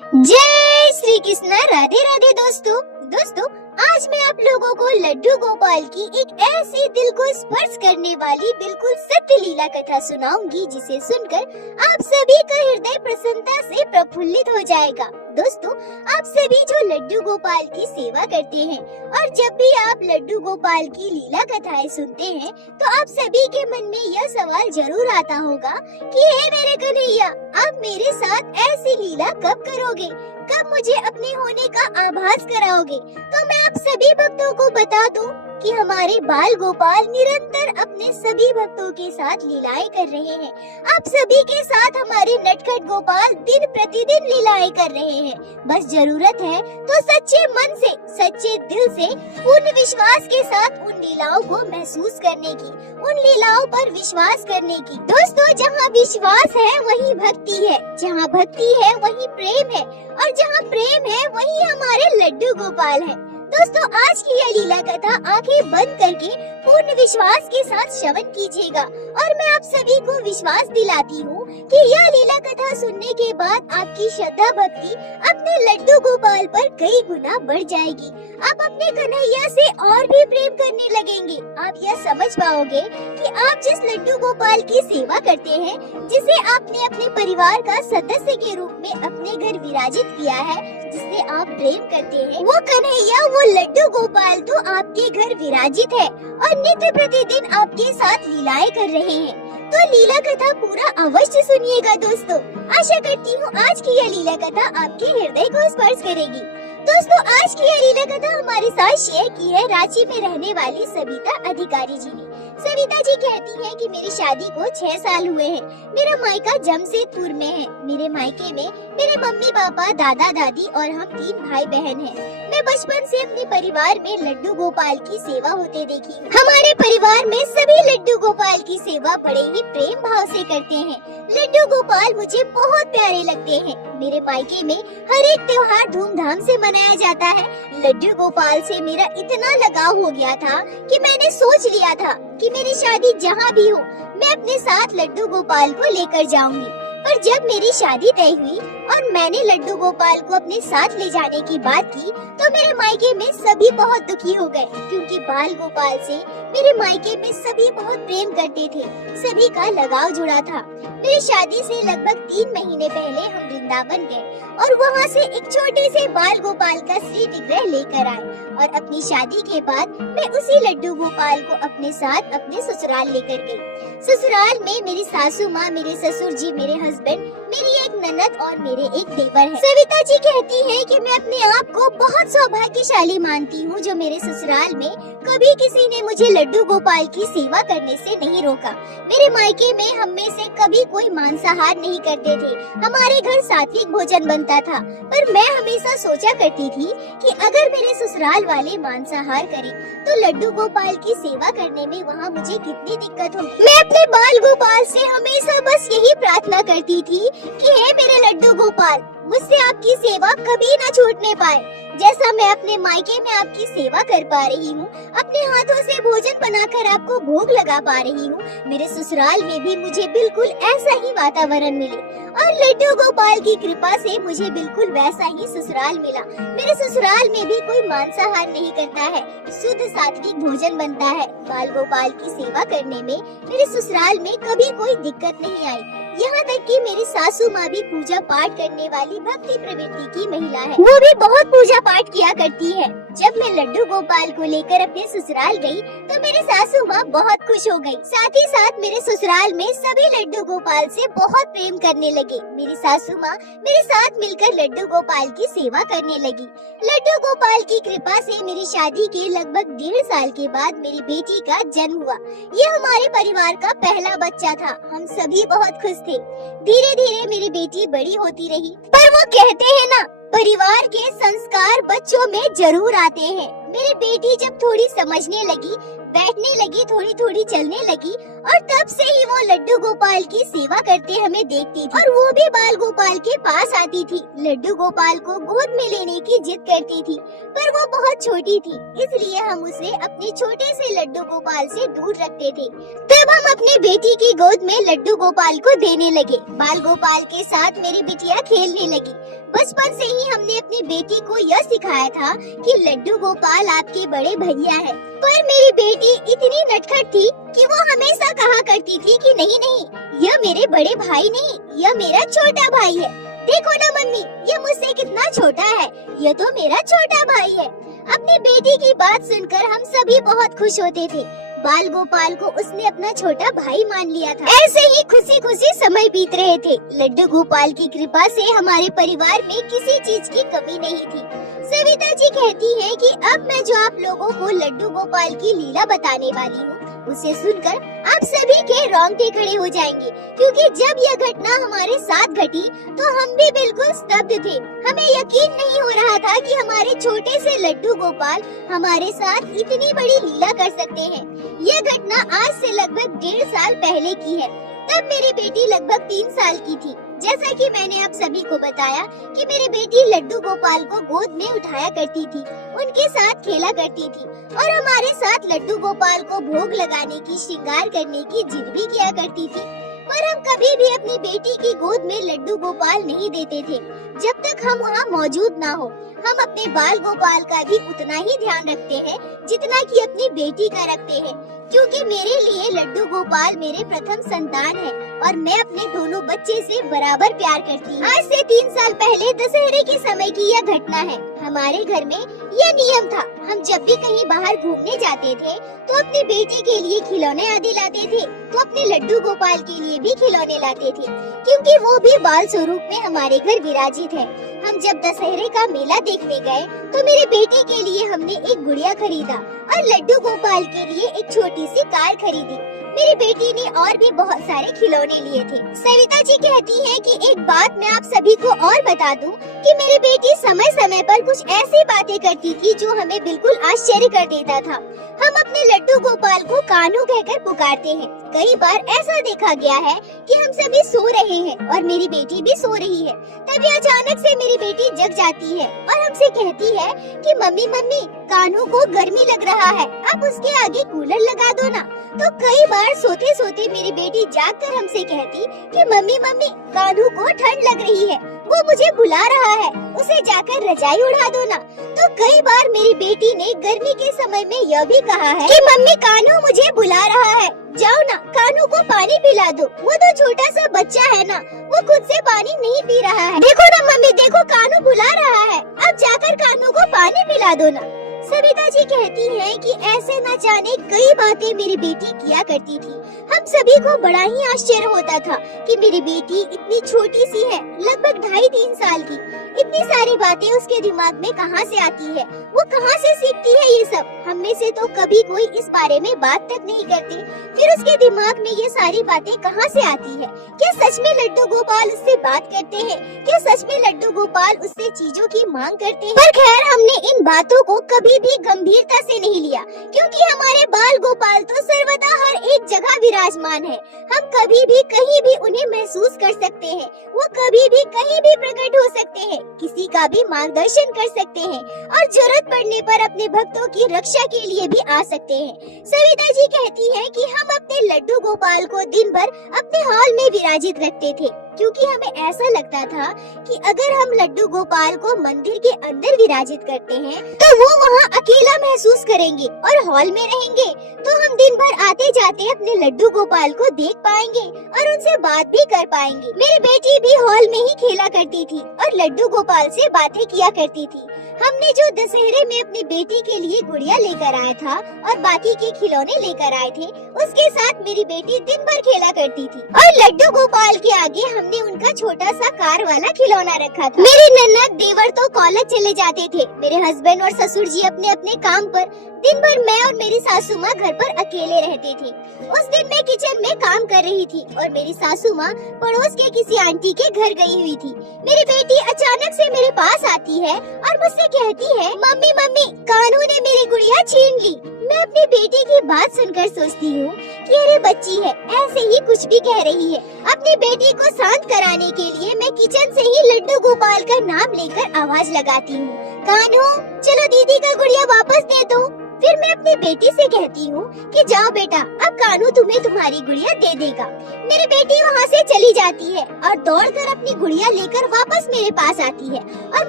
जय श्री कृष्ण। राधे राधे दोस्तों आज मैं आप लोगों को लड्डू गोपाल की एक ऐसी दिल को स्पर्श करने वाली बिल्कुल सत्य लीला कथा सुनाऊंगी जिसे सुनकर आप सभी का हृदय प्रसन्नता से प्रफुल्लित हो जाएगा। दोस्तों, आप सभी जो लड्डू गोपाल की सेवा करते हैं और जब भी आप लड्डू गोपाल की लीला कथाएं सुनते हैं तो आप सभी के मन में यह सवाल जरूर आता होगा कि हे मेरे कन्हैया, आप मेरे साथ ऐसी लीला कब करोगे, कब मुझे अपने होने का आभास कराओगे। तो मैं आप सभी भक्तों को बता दूं कि हमारे बाल गोपाल निरंतर अपने सभी भक्तों के साथ लीलाएं कर रहे हैं। आप सभी के साथ हमारे नटखट गोपाल दिन प्रतिदिन लीलाएं कर रहे हैं। बस जरूरत है तो सच्चे मन से, सच्चे दिल से, पूर्ण विश्वास के साथ उन लीलाओं को महसूस करने की, उन लीलाओं पर विश्वास करने की। दोस्तों, जहाँ विश्वास है वहीं भक्ति है, जहाँ भक्ति है वहीं प्रेम है, और जहाँ प्रेम है वहीं हमारे लड्डू गोपाल है। दोस्तों, आज की यह लीला कथा आंखें बंद करके पूर्ण विश्वास के साथ श्रवण कीजिएगा और मैं आप सभी को विश्वास दिलाती हूँ कि यह लीला कथा सुनने के बाद आपकी श्रद्धा भक्ति अपने लड्डू गोपाल पर कई गुना बढ़ जाएगी। आप अपने कन्हैया से और भी प्रेम करने लगेंगे। आप यह समझ पाओगे कि आप जिस लड्डू गोपाल की सेवा करते हैं, जिसे आपने अपने परिवार का सदस्य के रूप में अपने घर विराजित किया है, जिससे आप प्रेम करते हैं, वो कन्हैया, वो लड्डू गोपाल तो आपके घर विराजित है और नित्य प्रतिदिन आपके साथ लीलाएं कर रहे हैं। तो लीला कथा पूरा अवश्य सुनिएगा दोस्तों। आशा करती हूँ आज की यह लीला कथा आपके हृदय को स्पर्श करेगी। दोस्तों, आज की यह लीला कथा हमारे साथ शेयर की है रांची में रहने वाली सविता अधिकारी जी ने। सविता जी कहती हैं कि मेरी शादी को 6 साल हुए हैं। मेरा मायका जमशेदपुर में है। मेरे मायके में मेरे मम्मी पापा, दादा दादी और हम 3 भाई बहन हैं। मैं बचपन से अपने परिवार में लड्डू गोपाल की सेवा होते देखी हूँ। हमारे परिवार में सभी लड्डू गोपाल की सेवा बड़े ही प्रेम भाव से करते हैं। लड्डू गोपाल मुझे बहुत प्यारे लगते हैं। मेरे मायके में हर एक त्योहार धूमधाम से मनाया जाता है। लड्डू गोपाल से मेरा इतना लगाव हो गया था कि मैंने सोच लिया था कि मेरी शादी जहाँ भी हो, मैं अपने साथ लड्डू गोपाल को लेकर जाऊंगी। पर जब मेरी शादी तय हुई और मैंने लड्डू गोपाल को अपने साथ ले जाने की बात की तो मेरे मायके में सभी बहुत दुखी हो गए, क्योंकि बाल गोपाल से मेरे मायके में सभी बहुत प्रेम करते थे। सभी का लगाव जुड़ा था। मेरी शादी से लगभग 3 महीने पहले हम वृंदावन गए और वहाँ से एक छोटे से बाल गोपाल का श्री विग्रह लेकर आए और अपनी शादी के बाद मैं उसी लड्डू गोपाल को अपने साथ अपने ससुराल लेकर गई। ससुराल में मेरी सासू माँ, मेरे ससुर जी, मेरे हस्बैंड, मेरी एक ननद और मेरे एक देवर है। सविता जी कहती है कि मैं अपने आप को बहुत सौभाग्यशाली मानती हूँ जो मेरे ससुराल में कभी किसी ने मुझे लड्डू गोपाल की सेवा करने से नहीं रोका। मेरे मायके में हम में से कभी कोई मांसाहार नहीं करते थे। हमारे घर सात्विक भोजन बनता था, पर मैं हमेशा सोचा करती थी कि अगर मेरे ससुराल वाले मांसाहार करें तो लड्डू गोपाल की सेवा करने में वहाँ मुझे कितनी दिक्कत होगी। मैं अपने बाल गोपाल से हमेशा बस यही प्रार्थना करती थी कि हे मेरे लड्डू गोपाल, मुझसे आपकी सेवा कभी न छूटने पाए। जैसा मैं अपने मायके में आपकी सेवा कर पा रही हूँ, अपने हाथों से भोजन बनाकर आपको भोग लगा पा रही हूँ, मेरे ससुराल में भी मुझे बिल्कुल ऐसा ही वातावरण मिले। और लड्डू गोपाल की कृपा से मुझे बिल्कुल वैसा ही ससुराल मिला। मेरे ससुराल में भी कोई मांसाहार नहीं करता है, शुद्ध सात्विक भोजन बनता है। बाल गोपाल की सेवा करने में मेरे ससुराल में कभी कोई दिक्कत नहीं आई। यहाँ तक कि मेरी सासू माँ भी पूजा पाठ करने वाली भक्ति प्रवृत्ति की महिला है। वो भी बहुत पूजा पाठ किया करती है। जब मैं लड्डू गोपाल को लेकर अपने ससुराल गई तो मेरी सासू माँ बहुत खुश हो गई। साथ ही साथ मेरे ससुराल में सभी लड्डू गोपाल से बहुत प्रेम करने लगे। मेरी सासू माँ मेरे साथ मिलकर लड्डू गोपाल की सेवा करने लगी। लड्डू गोपाल की कृपा से मेरी शादी के लगभग 1.5 साल के बाद मेरी बेटी का जन्म हुआ। ये हमारे परिवार का पहला बच्चा था। हम सभी बहुत खुश थे। धीरे धीरे मेरी बेटी बड़ी होती रही, पर वो कहते हैं ना, परिवार के संस्कार बच्चों में जरूर आते हैं। मेरी बेटी जब थोड़ी समझने लगी बैठने लगी, थोड़ी थोड़ी चलने लगी और तब से ही वो लड्डू गोपाल की सेवा करते हमें देखती थी और वो भी बाल गोपाल के पास आती थी। लड्डू गोपाल को गोद में लेने की जिद करती थी, पर वो बहुत छोटी थी, इसलिए हम उसे अपने छोटे से लड्डू गोपाल से दूर रखते थे। तब हम अपनी बेटी की गोद में लड्डू गोपाल को देने लगे। बाल गोपाल के साथ मेरी बिटिया खेलने लगी। बचपन से ही हमने अपनी बेटी को यह सिखाया था कि लड्डू गोपाल आपके बड़े भैया है। पर मेरी बेटी इतनी नटखट थी कि वो हमेशा कहा करती थी कि नहीं नहीं, यह मेरे बड़े भाई नहीं, यह मेरा छोटा भाई है। देखो ना मम्मी, ये मुझसे कितना छोटा है, यह तो मेरा छोटा भाई है। अपनी बेटी की बात सुनकर हम सभी बहुत खुश होते थे। बाल गोपाल को उसने अपना छोटा भाई मान लिया था। ऐसे ही खुशी खुशी समय बीत रहे थे। लड्डू गोपाल की कृपा से हमारे परिवार में किसी चीज की कमी नहीं थी। सविता जी कहती हैं कि अब मैं जो आप लोगों को लड्डू गोपाल की लीला बताने वाली हूँ, उसे सुनकर आप सभी के रोंगटे खड़े हो जाएंगे, क्योंकि जब यह घटना हमारे साथ घटी तो हम भी बिल्कुल स्तब्ध थे। हमें यकीन नहीं हो रहा था कि हमारे छोटे से लड्डू गोपाल हमारे साथ इतनी बड़ी लीला कर सकते हैं। यह घटना आज से लगभग 1.5 साल पहले की है। तब मेरी बेटी लगभग 3 साल की थी। जैसा कि मैंने आप सभी को बताया कि मेरी बेटी लड्डू गोपाल को गोद में उठाया करती थी, उनके साथ खेला करती थी और हमारे साथ लड्डू गोपाल को भोग लगाने की, श्रृंगार करने की जिद भी किया करती थी। पर हम कभी भी अपनी बेटी की गोद में लड्डू गोपाल नहीं देते थे जब तक हम वहाँ मौजूद ना हो। हम अपने बाल गोपाल का भी उतना ही ध्यान रखते हैं जितना कि अपनी बेटी का रखते हैं, क्योंकि मेरे लिए लड्डू गोपाल मेरे प्रथम संतान है और मैं अपने दोनों बच्चे से बराबर प्यार करती हूँ। आज से 3 साल पहले दशहरे के समय की यह घटना है। हमारे घर में यह नियम था, हम जब भी कहीं बाहर घूमने जाते थे तो अपनी बेटी के लिए खिलौने आदि लाते थे, तो अपने लड्डू गोपाल के लिए भी खिलौने लाते थे, क्योंकि वो भी बाल स्वरूप में हमारे घर विराजित है। हम जब दशहरे का मेला देखने गए तो मेरी बेटी के लिए हमने एक गुड़िया खरीदा और लड्डू गोपाल के लिए एक छोटी सी कार खरीदी। मेरी बेटी ने और भी बहुत सारे खिलौने लिए थे। सविता जी कहती हैं कि एक बात मैं आप सभी को और बता दूं कि मेरी बेटी समय समय पर कुछ ऐसी बातें करती थी जो हमें बिल्कुल आश्चर्य कर देता था। हम अपने लड्डू गोपाल को कान्हू कहकर पुकारते हैं। कई बार ऐसा देखा गया है कि हम सभी सो रहे हैं और मेरी बेटी भी सो रही है, तभी अचानक से मेरी बेटी जग जाती है और हमसे कहती है कि मम्मी मम्मी, कान्हू को गर्मी लग रहा है, आप उसके आगे कूलर लगा दो ना। तो कई बार सोते सोते मेरी बेटी जागकर हमसे कहती कि मम्मी मम्मी, कान्हू को ठंड लग रही है, वो मुझे बुला रहा है, उसे जाकर रजाई उड़ा दो ना। तो कई बार मेरी बेटी ने गर्मी के समय में यह भी कहा है कि मम्मी, कान्हू मुझे बुला रहा है, जाओ ना कान्हू को पानी पिला दो, वो तो छोटा सा बच्चा है ना, वो खुद से पानी नहीं पी रहा है। देखो ना मम्मी, देखो कान्हू बुला रहा है, अब जाकर कान्हू को पानी पिला दो ना। सविता जी कहती हैं कि ऐसे न जाने कई बातें मेरी बेटी किया करती थी। हम सभी को बड़ा ही आश्चर्य होता था कि मेरी बेटी इतनी छोटी सी है, लगभग 2.5-3 साल की, इतनी सारी बातें उसके दिमाग में कहाँ से आती है, वो कहाँ से सीखती है ये सब। हम में से तो कभी कोई इस बारे में बात तक नहीं करती, फिर उसके दिमाग में ये सारी बातें कहाँ से आती है। क्या सच में लड्डू गोपाल उससे बात करते हैं? क्या सच में लड्डू गोपाल उससे चीजों की मांग करते हैं? पर खैर, हमने इन बातों को कभी भी गंभीरता से नहीं लिया, क्योंकि हमारे बाल गोपाल तो सर्वदा हर एक जगह विराजमान है। हम कभी भी कहीं भी उन्हें महसूस कर सकते हैं, वो कभी भी कहीं भी प्रकट हो सकते हैं, किसी का भी मार्गदर्शन कर सकते हैं और जरूरत पड़ने पर अपने भक्तों की रक्षा के लिए भी आ सकते हैं। सविता जी कहती हैं कि हम अपने लड्डू गोपाल को दिन भर अपने हॉल में विराजित रखते थे, क्योंकि हमें ऐसा लगता था कि अगर हम लड्डू गोपाल को मंदिर के अंदर विराजित करते हैं तो वो वहाँ अकेला महसूस करेंगे और हॉल में रहेंगे, तो हम दिन भर आते जाते अपने लड्डू गोपाल को देख पाएंगे और उनसे बात भी कर पाएंगे। मेरी बेटी भी हॉल में ही खेला करती थी और लड्डू गोपाल से बातें किया करती थी। हमने जो दशहरे में अपनी बेटी के लिए गुड़िया लेकर आया था और बाकी के खिलौने लेकर आए थे, उसके साथ मेरी बेटी दिन भर खेला करती थी और लड्डू गोपाल के आगे हमने उनका छोटा सा कार वाला खिलौना रखा था। मेरी नन्नद देवर तो कॉलेज चले जाते थे, मेरे हस्बैंड और ससुर जी अपने अपने काम पर, दिन भर मैं और मेरी सासू माँ घर पर अकेले रहते थे। उस दिन मैं किचन में काम कर रही थी और मेरी सासू माँ पड़ोस के किसी आंटी के घर गई हुई थी। मेरी बेटी अचानक से मेरे पास आती जाती है और मुझसे कहती है, मम्मी मम्मी कान्हू ने मेरी गुड़िया छीन ली। मैं अपनी बेटी की बात सुनकर सोचती हूँ कि अरे बच्ची है, ऐसे ही कुछ भी कह रही है। अपनी बेटी को शांत कराने के लिए मैं किचन से ही लड्डू गोपाल का नाम लेकर आवाज लगाती हूँ, कान्हू चलो दीदी का गुड़िया वापस दे दो। फिर मैं अपनी बेटी से कहती हूँ कि जाओ बेटा, अब कान्हू तुम्हें तुम्हारी गुड़िया दे देगा। मेरी बेटी वहाँ से चली जाती है और दौड़कर अपनी गुड़िया लेकर वापस मेरे पास आती है और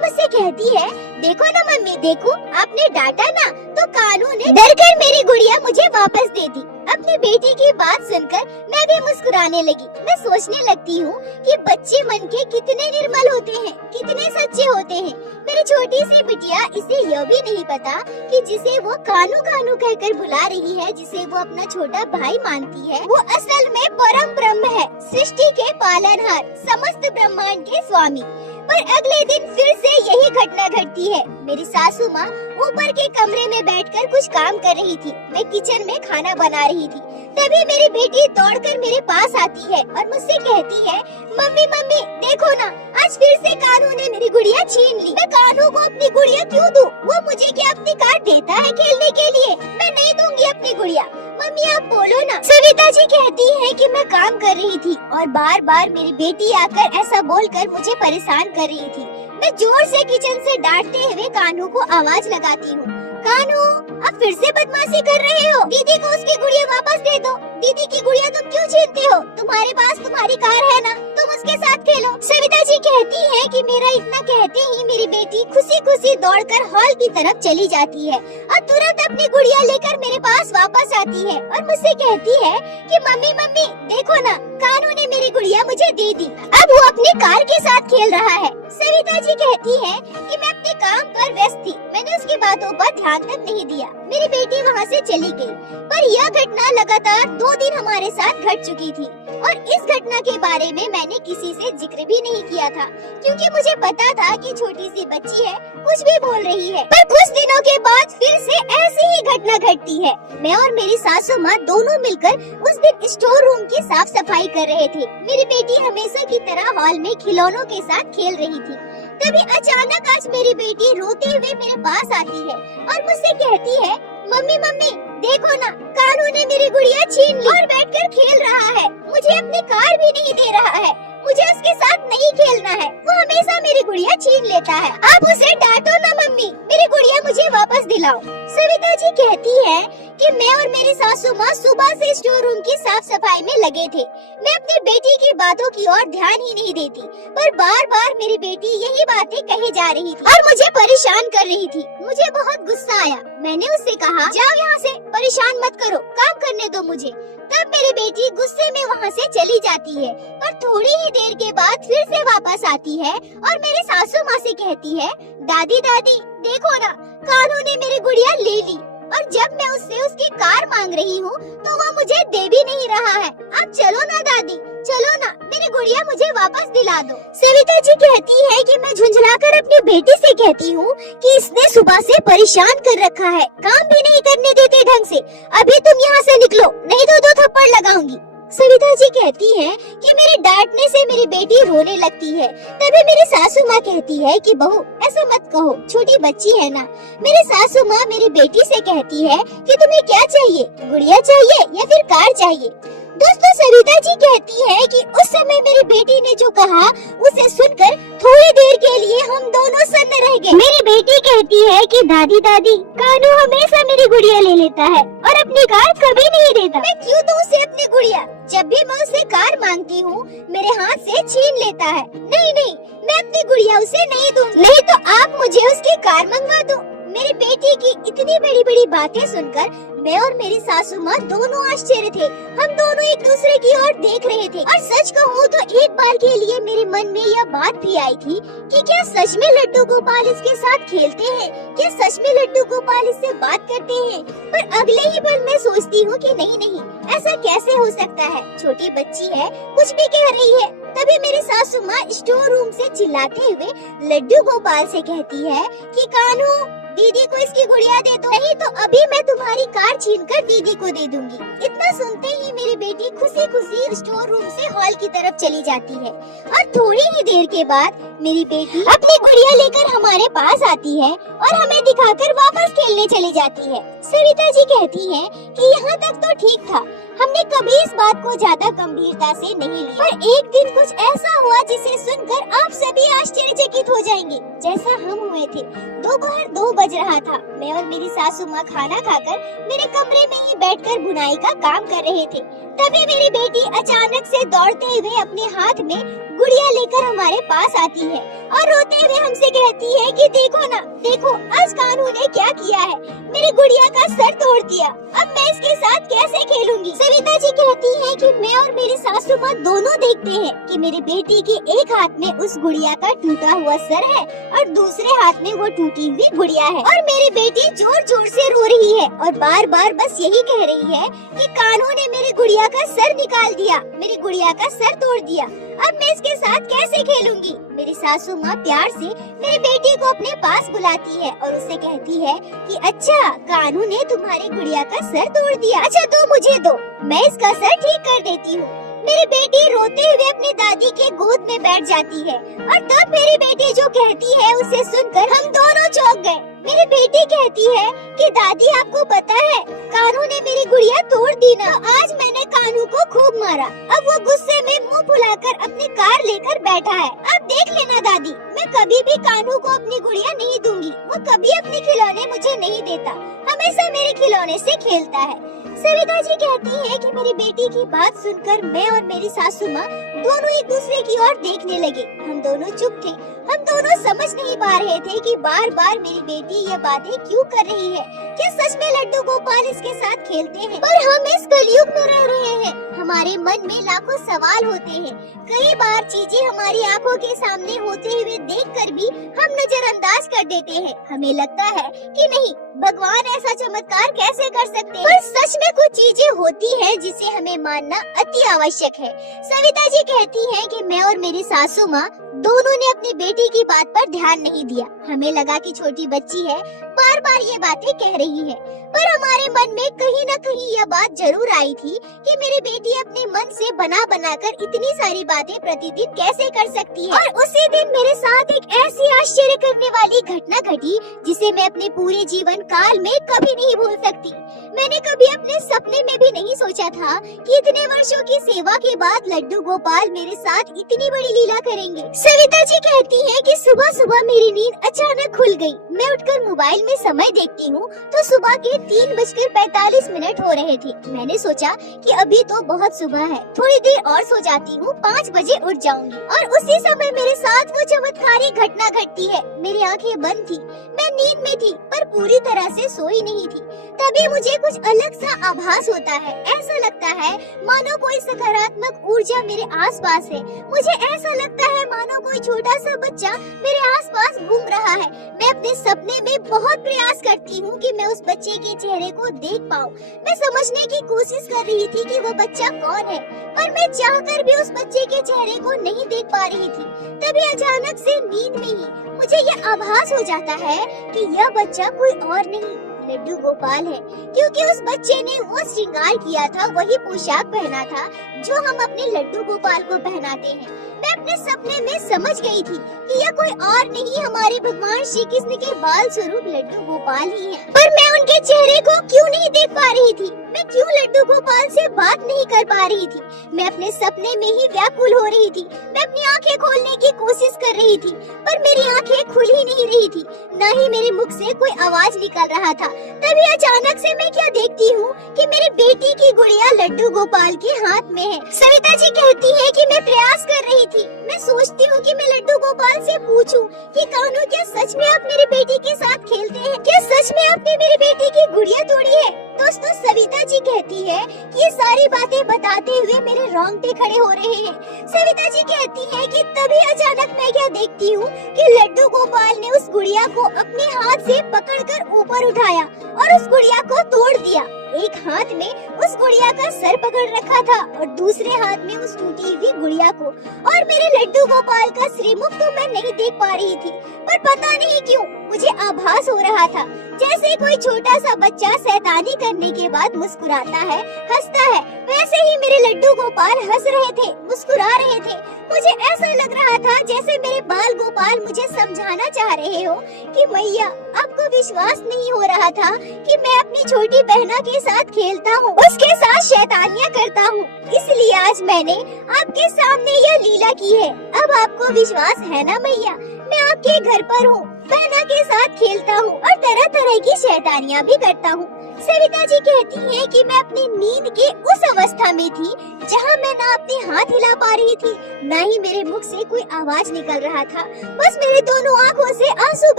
मुझसे कहती है, देखो ना मम्मी, देखो आपने डांटा ना तो कान्हू ने डरकर मेरी गुड़िया मुझे वापस दे दी। अपनी बेटी की बात सुनकर मैं भी मुस्कुराने लगी। मैं सोचने लगती हूँ कि बच्चे मन के कितने निर्मल होते हैं, कितने सच्चे होते हैं। मेरी छोटी सी बिटिया इसे यह भी नहीं पता कि जिसे वो कान्हू कान्हू कहकर बुला रही है, जिसे वो अपना छोटा भाई मानती है, वो असल में परम ब्रह्म है, सृष्टि के पालनहार, समस्त ब्रह्मांड के स्वामी। पर अगले दिन फिर से यही घटना घटती है। मेरी सासू माँ ऊपर के कमरे में बैठकर कुछ काम कर रही थी, मैं किचन में खाना बना रही थी। तभी मेरी बेटी दौड़कर मेरे पास आती है और मुझसे कहती है, मम्मी मम्मी देखो ना, आज फिर से कान्हू ने मेरी गुड़िया छीन ली। मैं कान्हू को अपनी गुड़िया क्यों दूं? वो मुझे क्या अपनी कार देता है खेलने के लिए? मैं नहीं दूंगी अपनी गुड़िया। मम्मी आप बोलो ना। सविता जी कहती है कि मैं काम कर रही थी और बार बार मेरी बेटी आकर ऐसा बोलकर मुझे परेशान कर रही थी। मैं जोर से किचन से डांटते हुए कान्हू को आवाज लगाती हूँ, कान्हू अब फिर से बदमाशी कर रहे हो, दीदी को उसकी गुड़िया वापस दे दो। दीदी की गुड़िया तुम क्यों छीनते हो? तुम्हारे पास तुम्हारी कार है ना, तुम उसके साथ खेलो। सविता जी कहती है कि मेरा इतना कहते ही मेरी बेटी खुशी खुशी दौड़कर हॉल की तरफ चली जाती है और तुरंत अपनी गुड़िया लेकर मेरे पास वापस आती है और मुझसे कहती है कि मम्मी मम्मी देखो ना, कान्हू ने मेरी गुड़िया मुझे दे दी, अब वो अपनी कार के साथ खेल रहा है। सविता जी कहती है कि मैं अपने काम पर व्यस्त थी, मैंने उसकी बातों पर ध्यान तक नहीं दिया। मेरी बेटी वहाँ से चली गई, पर यह घटना लगातार 2 दिन हमारे साथ घट चुकी थी और इस घटना के बारे में मैंने किसी से जिक्र भी नहीं किया था, क्योंकि मुझे पता था कि छोटी सी बच्ची है, कुछ भी बोल रही है। पर कुछ दिनों के बाद फिर से ऐसी ही घटना घटती है। मैं और मेरी सासू माँ दोनों मिलकर उस दिन स्टोर रूम की साफ सफाई कर रहे थे। मेरी बेटी हमेशा की तरह हॉल में खिलौनों के साथ खेल रही थी। तभी अचानक आज मेरी बेटी रोते हुए मेरे पास आती है और मुझसे कहती है, मम्मी मम्मी देखो ना, कान्हू ने मेरी गुड़िया छीन ली और बैठकर खेल रहा है, मुझे अपनी कार भी नहीं दे रहा है, मुझे उसके साथ नहीं खेलना है, वो हमेशा मेरी गुड़िया छीन लेता है। आप उसे डांटो ना मम्मी, मेरी गुड़िया मुझे वापस दिलाओ। सविता जी कहती है कि मैं और मेरी सासू माँ सुबह से स्टोर रूम की साफ सफाई में लगे थे। मैं अपनी बेटी की बातों की ओर ध्यान ही नहीं देती, पर बार बार मेरी बेटी यही बातें कही जा रही थी और मुझे परेशान कर रही थी। मुझे बहुत गुस्सा आया, मैंने उससे कहा, जाओ यहाँ से, परेशान मत करो, काम करने दो मुझे। तब मेरी बेटी गुस्से में वहाँ से चली जाती है, पर थोड़ी ही देर के बाद फिर से वापस आती है और मेरी सासू माँ से कहती है, दादी दादी देखो ना, कान्हू ने मेरी गुड़िया ले ली और जब मैं उससे उसकी कार मांग रही हूँ तो वो मुझे दे भी नहीं रहा है। अब चलो ना दादी, चलो ना, मेरी गुड़िया मुझे वापस दिला दो। सविता जी कहती है कि मैं झुंझलाकर अपनी बेटी से कहती हूँ कि इसने सुबह से परेशान कर रखा है, काम भी नहीं करने देते ढंग से, अभी तुम यहाँ से निकलो, नहीं तो 2 थप्पड़ लगाऊंगी। सविता जी कहती है कि मेरे डांटने से मेरी बेटी रोने लगती है। तभी मेरी सासू माँ कहती है कि बहू ऐसा मत कहो, छोटी बच्ची है ना। मेरी सासू माँ मेरी बेटी से कहती है कि तुम्हें क्या चाहिए, गुड़िया चाहिए या फिर कार चाहिए। दोस्तों सविता जी कहती है कि उस समय मेरी बेटी ने जो कहा उसे सुनकर थोड़ी देर के लिए हम दोनों सन्न रह गए। मेरी बेटी कहती है कि दादी दादी कान्हू हमेशा मेरी गुड़िया ले लेता है और अपनी कार कभी नहीं देता। मैं क्यों दूं उसे अपनी गुड़िया? जब भी मैं उसे कार मांगती हूँ मेरे हाथ से छीन लेता है। नहीं नहीं, मैं अपनी गुड़िया उसे नहीं दूंगी, नहीं तो आप मुझे उसकी कार मंगवा दो। मेरी बेटी की इतनी बड़ी बड़ी बातें सुनकर मैं और मेरी सासू माँ दोनों आश्चर्य थे। हम दोनों एक दूसरे की ओर देख रहे थे और सच कहूँ तो एक बार के लिए मेरे मन में यह बात भी आई थी कि क्या सच में लड्डू गोपाल इसके साथ खेलते हैं, क्या सच में लड्डू गोपाल इससे बात करते हैं। पर अगले ही पल मैं सोचती हूँ कि नहीं नहीं, ऐसा कैसे हो सकता है, छोटी बच्ची है, कुछ भी कह रही है। तभी मेरी सासू माँ स्टोर रूम से चिल्लाते हुए लड्डू गोपाल से कहती है कि कान्हू दीदी को इसकी गुड़िया दे दो, नहीं तो अभी मैं तुम्हारी कार छीनकर दीदी को दे दूंगी। इतना सुनते ही मेरी बेटी खुशी खुशी स्टोर रूम से हॉल की तरफ चली जाती है और थोड़ी ही देर के बाद मेरी बेटी अपनी गुड़िया लेकर हमारे पास आती है और हमें दिखाकर वापस खेलने चली जाती है। सविता जी कहती हैं कि यहाँ तक तो ठीक था, हमने कभी इस बात को ज्यादा गंभीरता से नहीं लिया, पर एक दिन कुछ ऐसा हुआ जिसे सुनकर आप सभी आश्चर्यचकित हो जाएंगे, जैसा हम हुए थे। दोपहर 2 बज रहा था। मैं और मेरी सासू माँ खाना खाकर मेरे कमरे में ही बैठकर बुनाई का काम कर रहे थे। तभी मेरी बेटी अचानक से दौड़ते हुए अपने हाथ में गुड़िया लेकर हमारे पास आती है और रोते हुए हमसे कहती है कि देखो ना, देखो आज कान्हू ने क्या किया है, मेरी गुड़िया का सर तोड़ दिया, अब मैं इसके साथ कैसे खेलूंगी। सविता जी कहती हैं कि मैं और मेरी सासू माँ दोनों देखते हैं कि मेरी बेटी के एक हाथ में उस गुड़िया का टूटा हुआ सर है और दूसरे हाथ में वो टूटी हुई गुड़िया है और मेरी बेटी जोर जोर से रो रही है और बार बार बस यही कह रही है कि कान्हू ने मेरी गुड़िया का सर निकाल दिया, मेरी गुड़िया का सर तोड़ दिया, अब मैं इसके साथ कैसे खेलूंगी। मेरी सासू माँ प्यार से मेरी बेटी को अपने पास बुलाती है और उससे कहती है कि अच्छा, कान्हू ने तुम्हारी गुड़िया का सर तोड़ दिया, अच्छा तो मुझे दो, मैं इसका सर ठीक कर देती हूँ। मेरी बेटी रोते हुए अपनी दादी के गोद में बैठ जाती है और तब मेरी बेटी जो कहती है उसे सुनकर हम दोनों चौंक गए। मेरी बेटी कहती है कि दादी आपको पता है कान्हू ने मेरी गुड़िया तोड़ दी ना, आज मैंने कान्हू को खूब मारा, अब वो गुस्से में मुंह फुलाकर अपनी कार लेकर बैठा है, अब देख लेना दादी, मैं कभी भी कान्हू को अपनी गुड़िया नहीं दूंगी, वो कभी अपने खिलौने मुझे नहीं देता, हमेशा मेरे खिलौने से खेलता है। सविता जी कहती है कि मेरी बेटी की बात सुनकर मैं और मेरी सासू माँ दोनों एक दूसरे की ओर देखने लगे। हम दोनों चुप थे, हम दोनों समझ नहीं पा रहे थे कि बार बार मेरी बेटी ये बातें क्यों कर रही है। क्या सच में लड्डू गोपाल इसके साथ खेलते हैं? पर हम इस कलयुग में रह रहे हैं, हमारे मन में लाखों सवाल होते हैं। कई बार चीजें हमारी आंखों के सामने होते हुए देखकर भी हम नजरअंदाज कर देते हैं। हमें लगता है कि नहीं, भगवान ऐसा चमत्कार कैसे कर सकते हैं? पर सच में कुछ चीजें होती हैं जिसे हमें मानना अति आवश्यक है। सविता जी कहती हैं कि मैं और मेरी सासू माँ दोनों ने अपनी बेटी की बात पर ध्यान नहीं दिया। हमें लगा कि छोटी बच्ची है, बार बार ये बातें कह रही है, पर हमारे मन में कहीं न कहीं यह बात जरूर आई थी कि मेरी बेटी अपने मन से बना बनाकर इतनी सारी बातें प्रतिदिन कैसे कर सकती है। और उसी दिन मेरे साथ एक ऐसी आश्चर्य करने वाली घटना घटी जिसे मैं अपने पूरे जीवन काल में कभी नहीं भूल सकती। मैंने कभी अपने सपने में भी नहीं सोचा था कि इतने वर्षों की सेवा के बाद लड्डू गोपाल मेरे साथ इतनी बड़ी लीला करेंगे। सविता जी कहती हैं कि सुबह सुबह मेरी नींद अचानक खुल गई। मैं उठकर मोबाइल में समय देखती हूँ तो सुबह के 3:45 हो रहे थे। मैंने सोचा कि अभी तो बहुत सुबह है, थोड़ी देर और सो जाती हूँ, 5 बजे उठ जाऊंगी। और उसी समय मेरे साथ वो चमत्कारी घटना घटती है। मेरी आंखें बंद थी, मैं नींद में थी पर पूरी तरह से सोई नहीं थी। तभी मुझे कुछ अलग सा आभास होता है। ऐसा लगता है मानो कोई सकारात्मक ऊर्जा मेरे आसपास है। मुझे ऐसा लगता है मानो कोई छोटा सा बच्चा मेरे आसपास घूम रहा है। मैं अपने सपने में बहुत प्रयास करती हूँ कि मैं उस बच्चे के चेहरे को देख पाऊँ। मैं समझने की कोशिश कर रही थी कि वो बच्चा कौन है, पर मैं चाहकर भी उस बच्चे के चेहरे को नहीं देख पा रही थी। तभी अचानक से नींद में ही मुझे यह आभास हो जाता है कि यह बच्चा कोई और नहीं, लड्डू गोपाल है, क्योंकि उस बच्चे ने वो श्रृंगार किया था, वही पोशाक पहना था जो हम अपने लड्डू गोपाल को पहनाते हैं। मैं अपने सपने में समझ गई थी कि यह कोई और नहीं, हमारे भगवान श्री कृष्ण के बाल स्वरूप लड्डू गोपाल ही है। पर मैं उनके चेहरे को क्यों नहीं देख पा रही थी? मैं क्यों लड्डू गोपाल से बात नहीं कर पा रही थी? मैं अपने सपने में ही व्याकुल हो रही थी। मैं अपनी आंखें खोलने की कोशिश कर रही थी, पर मेरी आंखें खुल ही नहीं रही थी, न ही मेरे मुख से कोई आवाज निकल रहा था। तभी अचानक से मैं क्या देखती हूँ कि मेरी बेटी की गुड़िया लड्डू गोपाल के हाथ में है। सविता जी कहती है कि मैं प्रयास कर रही थी। मैं सोचती हूँ कि मैं लड्डू गोपाल से पूछूं कि कान्हू, क्या सच में आप मेरी बेटी के साथ खेलते हैं? क्या सच में आपने मेरी बेटी की गुड़िया तोड़ी है। दोस्तों सविता जी कहती है कि ये सारी बातें बताते हुए मेरे रोंगटे खड़े हो रहे हैं। सविता जी कहती है कि तभी अचानक मैं क्या देखती हूँ कि लड्डू गोपाल ने उस गुड़िया को अपने हाथ से पकड़कर ऊपर उठाया और उस गुड़िया को तोड़ दिया। एक हाथ में उस गुड़िया का सर पकड़ रखा था और दूसरे हाथ में उस टूटी हुई गुड़िया को, और मेरे लड्डू गोपाल का श्रीमुख तो मैं नहीं देख पा रही थी, पर पता नहीं क्यों मुझे आभास हो रहा था जैसे कोई छोटा सा बच्चा शैतानी करने के बाद मुस्कुराता है, हंसता है, वैसे ही मेरे लड्डू गोपाल हंस रहे थे, मुस्कुरा रहे थे। मुझे ऐसा लग रहा था जैसे मेरे बाल गोपाल मुझे समझाना चाह रहे हो कि मैया आपको विश्वास नहीं हो रहा था कि मैं अपनी छोटी बहना के साथ खेलता हूँ, उसके साथ शैतानियाँ करता हूँ, इसलिए आज मैंने आपके सामने यह लीला की है। अब आपको विश्वास है ना मैया, मैं आपके घर पर हूँ, बहना के साथ खेलता हूँ और तरह तरह की शैतानियाँ भी करता हूँ। सविता जी कहती हैं कि मैं अपनी नींद के उस अवस्था में थी जहाँ मैं ना अपने हाथ हिला पा रही थी, ना ही मेरे मुख से कोई आवाज निकल रहा था, बस मेरे दोनों आँखों से आंसू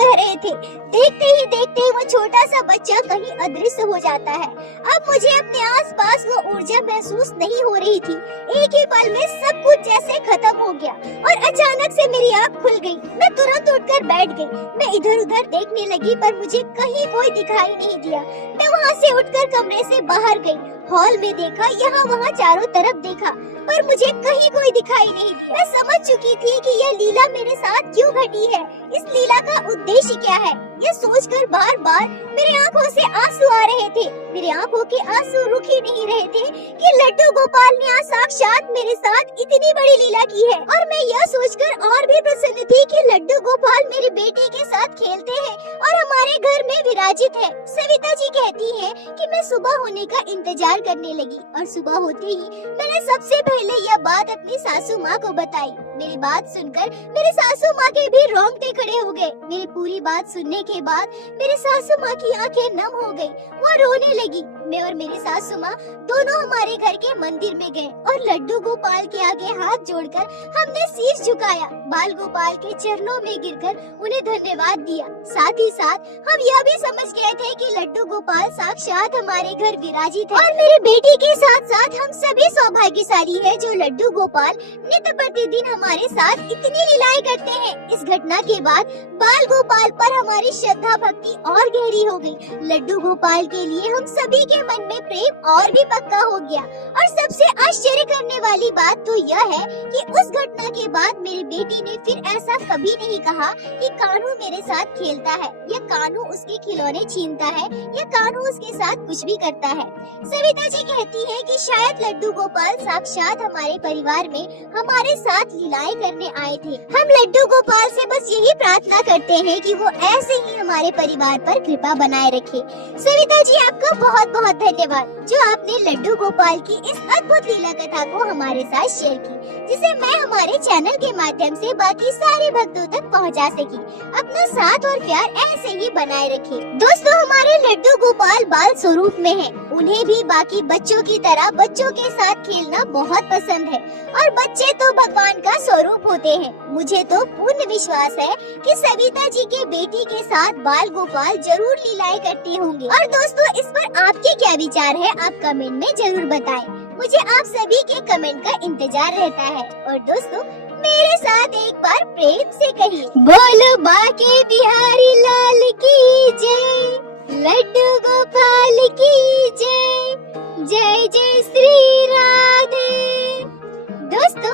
बह रहे थे। देखते ही वो छोटा सा बच्चा कहीं अदृश्य हो जाता है। अब मुझे अपने आसपास वो ऊर्जा महसूस नहीं हो रही थी। एक ही पल में सब कुछ जैसे खत्म हो गया और अचानक से मेरी आँख खुल गई। मैं तुरंत उठकर बैठ गई। मैं इधर उधर देखने लगी पर मुझे कहीं कोई दिखाई नहीं दिया। मैं वहाँ से उठकर कमरे से बाहर गई, हॉल में देखा, यहाँ वहाँ चारों तरफ देखा, पर मुझे कहीं कोई दिखाई नहीं दिया। मैं समझ चुकी थी कि यह लीला मेरे साथ क्यों घटी है, इस लीला का उद्देश्य क्या है। यह सोचकर बार बार मेरे आंखों से आंसू आ रहे थे। मेरे आंखों के आंसू रुक ही नहीं रहे थे कि लड्डू गोपाल ने आज साक्षात मेरे साथ इतनी बड़ी लीला की है। और मैं यह सोचकर और भी प्रसन्न थी कि लड्डू गोपाल मेरी बेटी के साथ खेलते हैं और हमारे घर में विराजित है। सविता जी कहती है कि मैं सुबह होने का इंतजार करने लगी और सुबह होते ही मैंने सबसे पहले यह बात अपनी सासू माँ को बताई। मेरी बात सुनकर मेरे सासू माँ के भी रोंगटे खड़े हो गए। मेरी पूरी बात सुनने के बाद मेरे सासू माँ की आंखें नम हो गई, वो रोने लगी। मैं और मेरी सासू माँ दोनों हमारे घर के मंदिर में गए और लड्डू गोपाल के आगे हाथ जोड़कर हमने शीश झुकाया। बाल गोपाल के चरणों में गिरकर उन्हें धन्यवाद दिया। साथ ही साथ हम यह भी समझ गए थे कि लड्डू गोपाल साक्षात हमारे घर विराजित है और मेरी बेटी के साथ साथ हम सभी सौभाग्यशाली है जो लड्डू गोपाल नित्य प्रतिदिन हमारे साथ इतनी लीलाएं करते हैं। इस घटना के बाद बाल गोपाल पर हमारी श्रद्धा भक्ति और गहरी हो गई। लड्डू गोपाल के लिए हम सभी के मन में प्रेम और भी पक्का हो गया। और सबसे आश्चर्य करने वाली बात तो यह है कि उस घटना के बाद मेरी बेटी ने फिर ऐसा कभी नहीं कहा कि कान्हू मेरे साथ खेलता है या कान्हू उसके खिलौने छीनता है या कान्हू उसके साथ कुछ भी करता है। सविता जी कहती है कि शायद लड्डू गोपाल साक्षात हमारे परिवार में हमारे साथ लीलाएं करने आए थे। हम लड्डू गोपाल से बस यही प्रार्थना करते हैं कि वो ऐसे ही हमारे परिवार पर कृपा बनाए रखे। सविता जी आपका बहुत बहुत धन्यवाद जो आपने लड्डू गोपाल की इस अद्भुत लीला कथा को हमारे साथ शेयर की, जिसे मैं हमारे चैनल के माध्यम से बाकी सारे भक्तों तक पहुंचा सकी। अपना साथ और प्यार ऐसे ही बनाए रखें। दोस्तों हमारे लड्डू गोपाल बाल स्वरूप में हैं। उन्हें भी बाकी बच्चों की तरह बच्चों के साथ खेलना बहुत पसंद है और बच्चे तो भगवान का स्वरूप होते हैं। मुझे तो पूर्ण विश्वास है कि सविता जी के बेटी के साथ बाल गोपाल जरूर लीलाएं करते होंगे। और दोस्तों इस पर आपके क्या विचार है आप कमेंट में जरूर बताएं। मुझे आप सभी के कमेंट का इंतजार रहता है। और दोस्तों मेरे साथ एक बार प्रेम से कहिए, बोलो बाके बिहारी लाल की जय, लड्डू गोपाल की जय, जय जय श्री राधे। दोस्तों